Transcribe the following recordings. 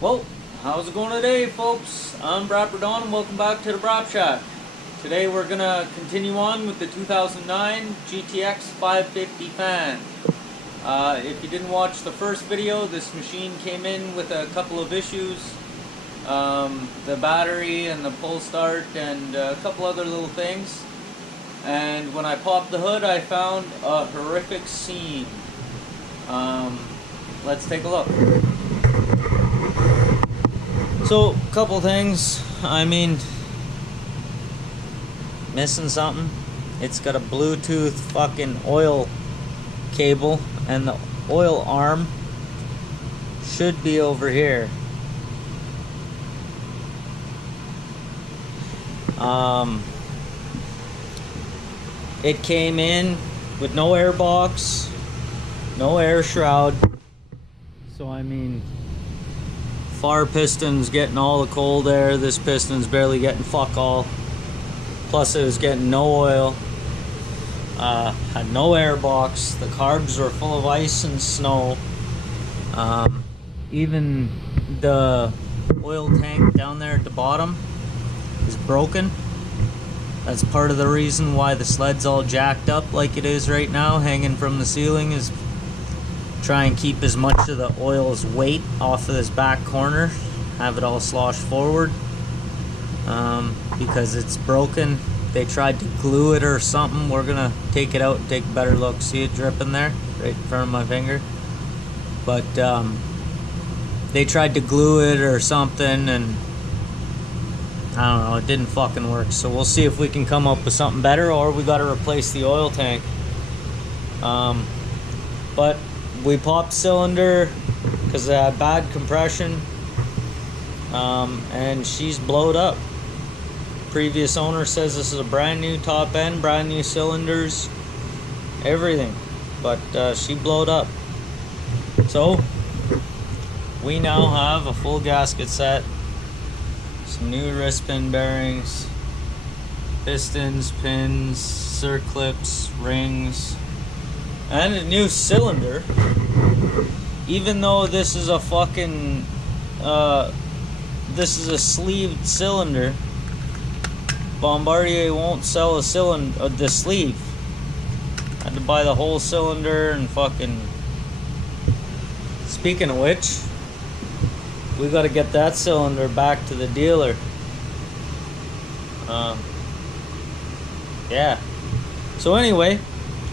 Well, how's it going today, folks? I'm Braap and welcome back to the Braap Shop. Today we're gonna continue on with the 2009 GTX 550 fan. If you didn't watch the first video, this machine came in with a couple of issues. The battery and the pull start and a couple other little things. And when I popped the hood, I found a horrific scene. Let's take a look. So, couple things. Missing something. It's got a Bluetooth fucking oil cable, and the oil arm should be over here. It came in with no air box, no air shroud. So far piston's getting all the cold air. This piston's barely getting fuck all. Plus it was getting no oil. Had no air box. The carbs were full of ice and snow. Even the oil tank down there at the bottom is broken. That's part of the reason why the sled's all jacked up like it is right now, hanging from the ceiling, is try and keep as much of the oil's weight off of this back corner, have it all sloshed forward, because it's broken. They tried to glue it or something. We're gonna take it out and take a better look. See it dripping there right in front of my finger? But they tried to glue it or something, and I don't know, it didn't fucking work. So we'll see if we can come up with something better, or we gotta replace the oil tank. But we popped cylinder because it had bad compression, and she's blowed up. Previous owner says this is a brand new top end, brand new cylinders, everything, but she blowed up. So we now have a full gasket set, some new wrist pin bearings, pistons, pins, circlips, rings, and a new cylinder. Even though this is a fucking this is a sleeved cylinder, Bombardier won't sell a cylinder, the sleeve. I had to buy the whole cylinder. And fucking, speaking of which, we got to get that cylinder back to the dealer. Yeah. So anyway,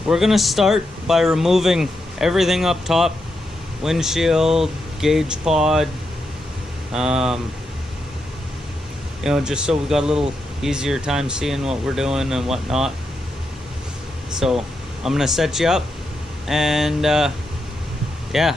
we're gonna start by removing everything up top: windshield, gauge pod, just so we got a little easier time seeing what we're doing and whatnot. So I'm gonna set you up, and yeah.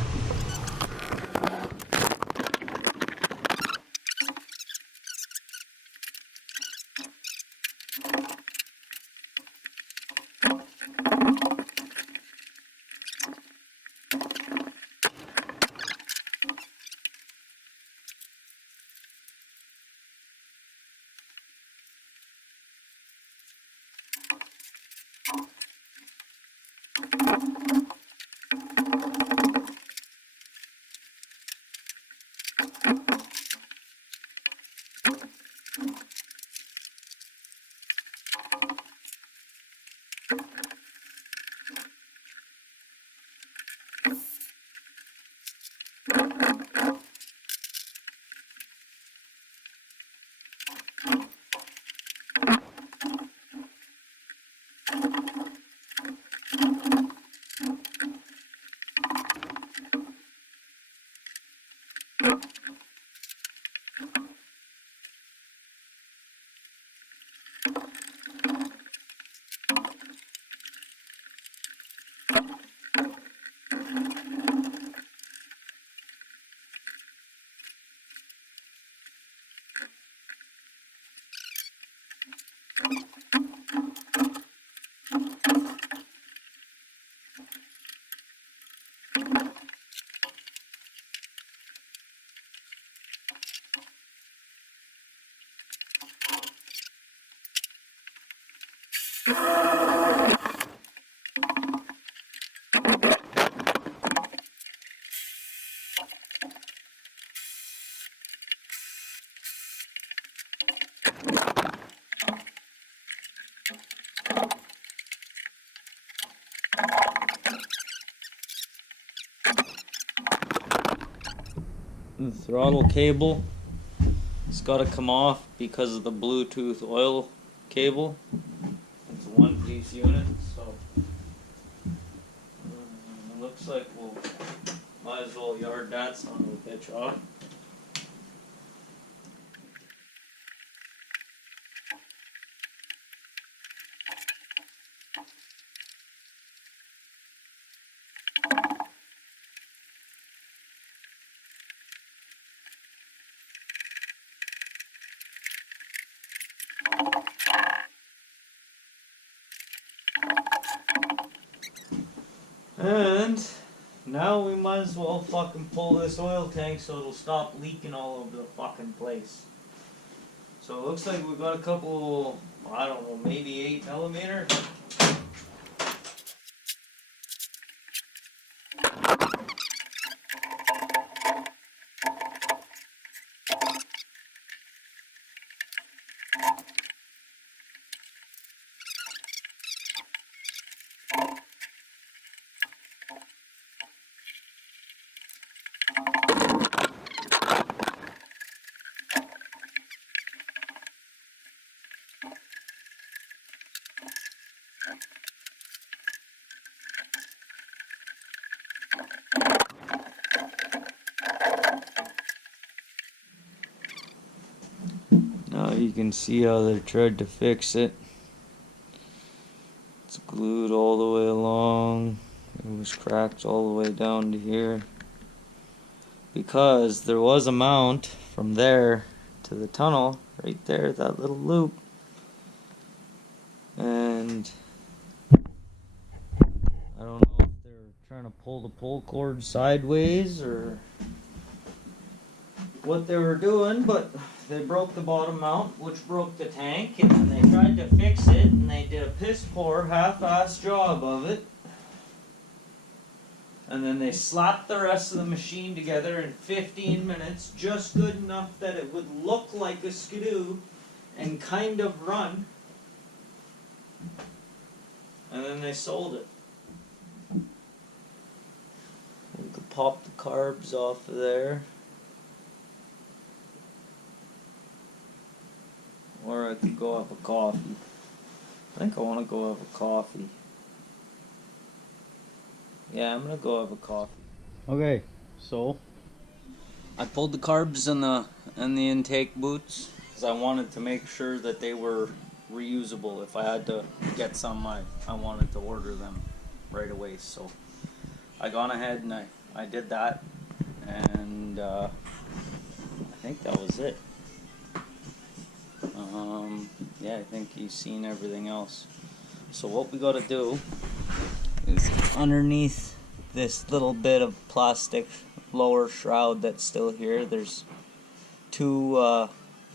The throttle cable, it's got to come off because of the Bluetooth oil cable. It's a one-piece unit, so it looks like we'll might as well yard that son of a bitch off. And now we might as well fucking pull this oil tank so it'll stop leaking all over the fucking place. So it looks like we've got a couple, I don't know, maybe 8mm. Now you can see how they tried to fix it. It's glued all the way along. It was cracked all the way down to here. Because there was a mount from there to the tunnel, right there, that little loop. And I don't know if they're trying to pull the pull cord sideways or what they were doing, but they broke the bottom mount, which broke the tank, and then they tried to fix it, and they did a piss poor, half-assed job of it. And then they slapped the rest of the machine together in 15 minutes, just good enough that it would look like a Skidoo and kind of run. And then they sold it. We could pop the carbs off of there. Or I could go have a coffee. I think I want to go have a coffee. Yeah, I'm gonna go have a coffee. Okay, so I pulled the carbs in the intake boots because I wanted to make sure that they were reusable. If I had to get some, I wanted to order them right away. So I gone ahead and I did that, and I think that was it. Yeah, I think you've seen everything else. So what we gotta do is underneath this little bit of plastic lower shroud that's still here, there's two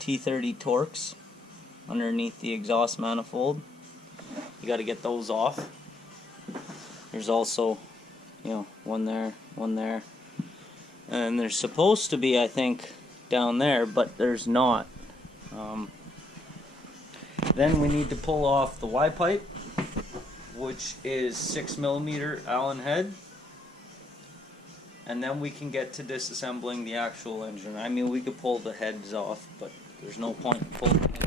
T30 Torx underneath the exhaust manifold. You gotta get those off. There's also, one there. And there's supposed to be, I think, down there, but there's not. Then we need to pull off the Y pipe, which is 6mm Allen head, and then we can get to disassembling the actual engine. I mean, we could pull the heads off, but there's no point in pulling the heads.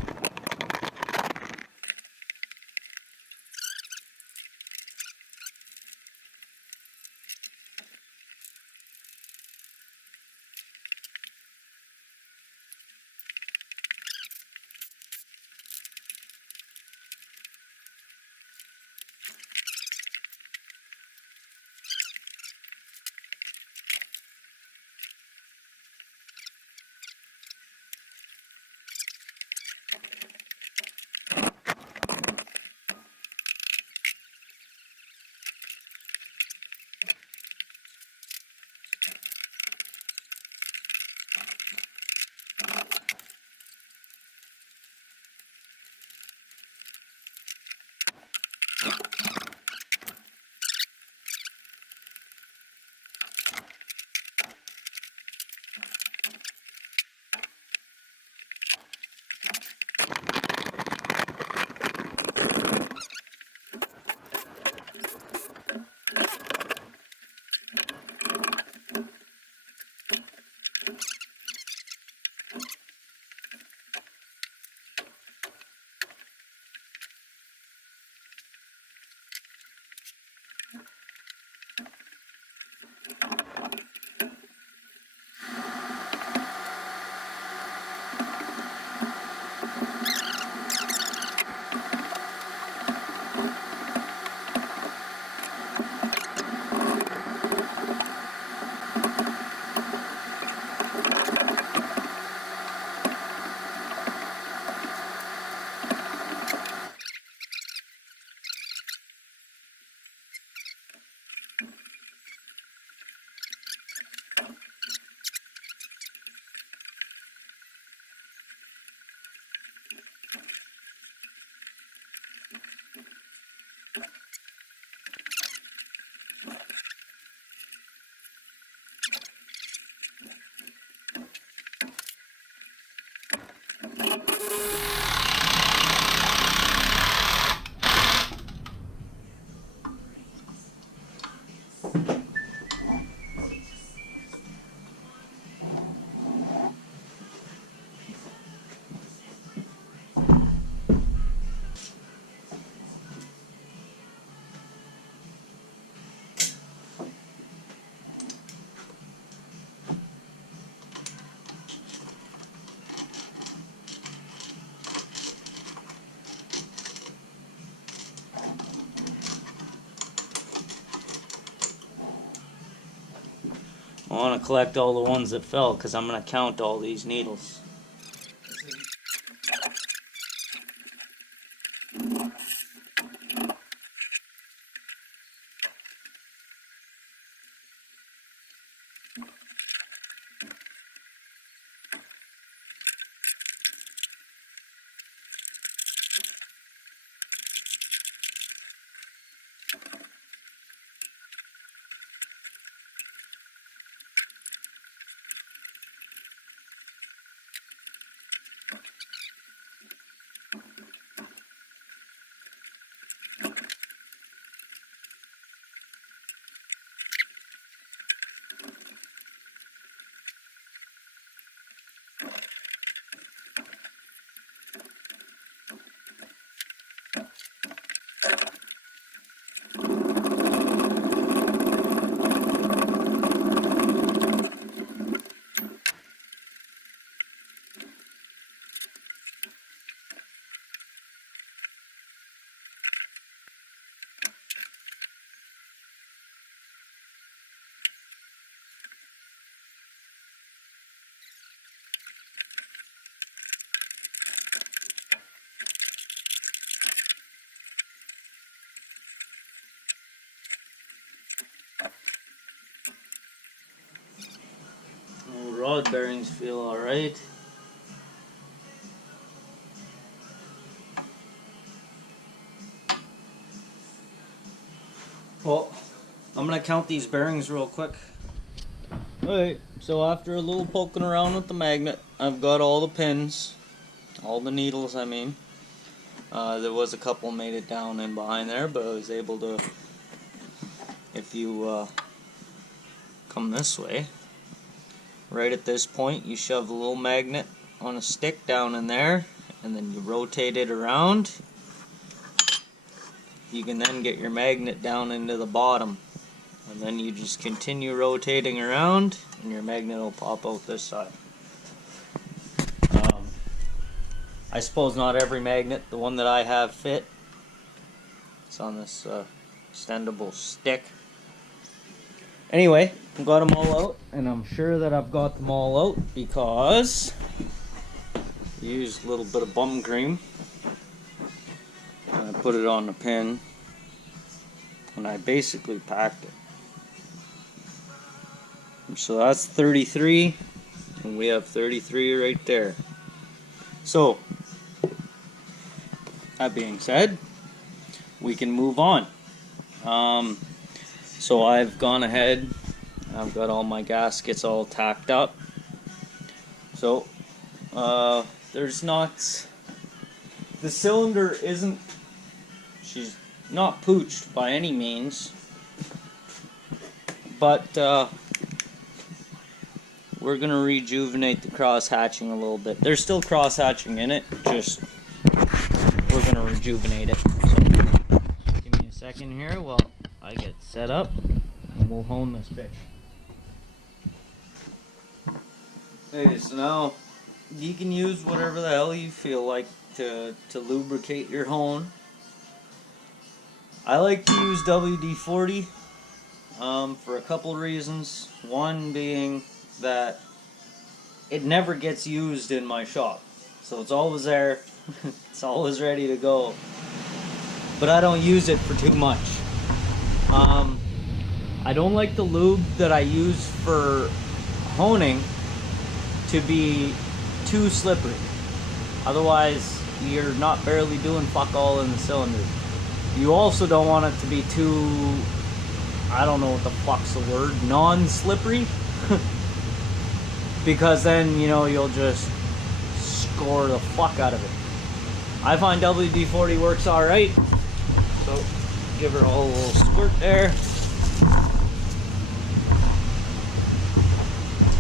want to collect all the ones that fell because I'm going to count all these needles. Rod bearings feel alright. Well, I'm gonna count these bearings real quick. Alright, so after a little poking around with the magnet, I've got all the pins, all the needles I mean. There was a couple made it down in behind there, but I was able to, if you come this way, right at this point you shove the little magnet on a stick down in there, and then you rotate it around. You can then get your magnet down into the bottom, and then you just continue rotating around and your magnet will pop out this side. I suppose not every magnet, the one that I have fit. It's on this extendable stick. Anyway, I've got them all out, and I'm sure that I've got them all out because I used a little bit of bum cream. I put it on the pin, and I basically packed it. So that's 33, and we have 33 right there. So, that being said, we can move on. So I've gone ahead, I've got all my gaskets all tacked up. So, there's not, the cylinder isn't, she's not pooched by any means, but we're going to rejuvenate the cross hatching a little bit. There's still cross hatching in it, just we're going to rejuvenate it. So, give me a second here while I get set up, and we'll hone this bitch. Okay, so now you can use whatever the hell you feel like to lubricate your hone. I like to use WD-40 for a couple reasons. One being that it never gets used in my shop, so it's always there. It's always ready to go, but I don't use it for too much. I don't like the lube that I use for honing to be too slippery, otherwise you're not barely doing fuck all in the cylinder. You also don't want it to be too, I don't know what the fuck's the word, non-slippery. Because then, you know, you'll just score the fuck out of it. I find WD-40 works alright. So, give her a whole little squirt there.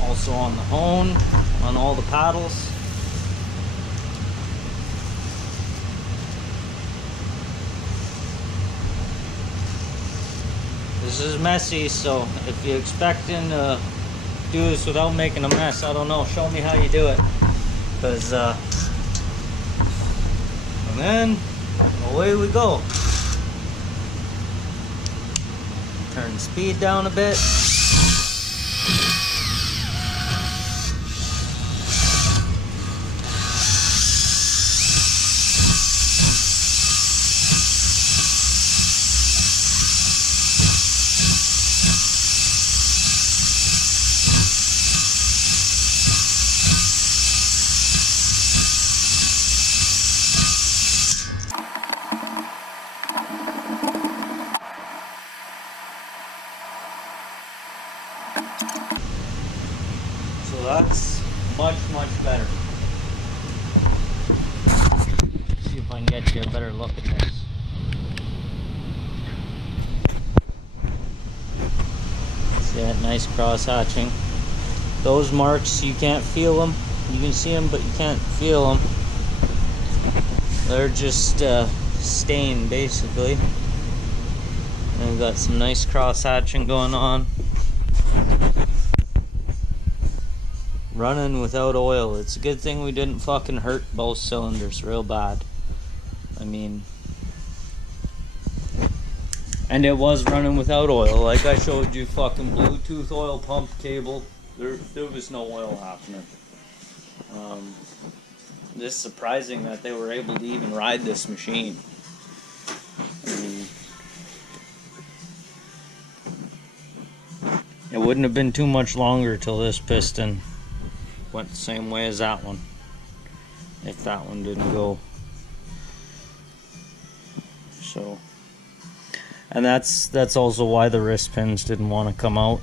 Also on the hone, on all the paddles. This is messy, so if you're expecting to do this without making a mess, I don't know, show me how you do it. Because, and then, away we go. Turn the speed down a bit. So that's much better. See if I can get you a better look at this. See that nice cross hatching. Those marks, you can't feel them. You can see them, but you can't feel them. They're just stained, basically. And we've got some nice cross hatching going on. Running without oil. It's a good thing we didn't fucking hurt both cylinders real bad. I mean, and it was running without oil. Like I showed you, fucking Bluetooth oil pump cable. There was no oil happening. It's surprising that they were able to even ride this machine. I mean, it wouldn't have been too much longer till this piston went the same way as that one, if that one didn't go. So, and that's also why the wrist pins didn't want to come out.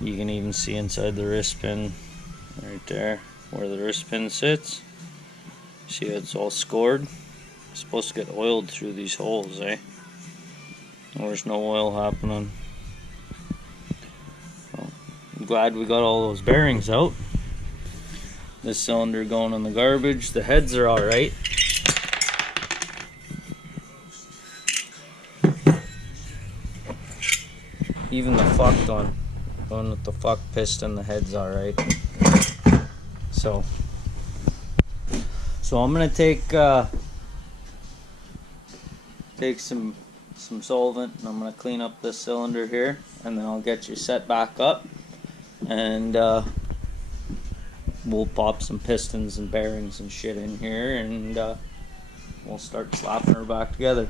You can even see inside the wrist pin right there where the wrist pin sits. See how it's all scored? It's supposed to get oiled through these holes, eh? There's no oil happening. Well, I'm glad we got all those bearings out. This cylinder going in the garbage. The heads are alright. Even the fucked one. Going with the fuck piston, the head's alright. So I'm gonna take some solvent, and I'm gonna clean up this cylinder here, and then I'll get you set back up, and we'll pop some pistons and bearings and shit in here, and we'll start slapping her back together.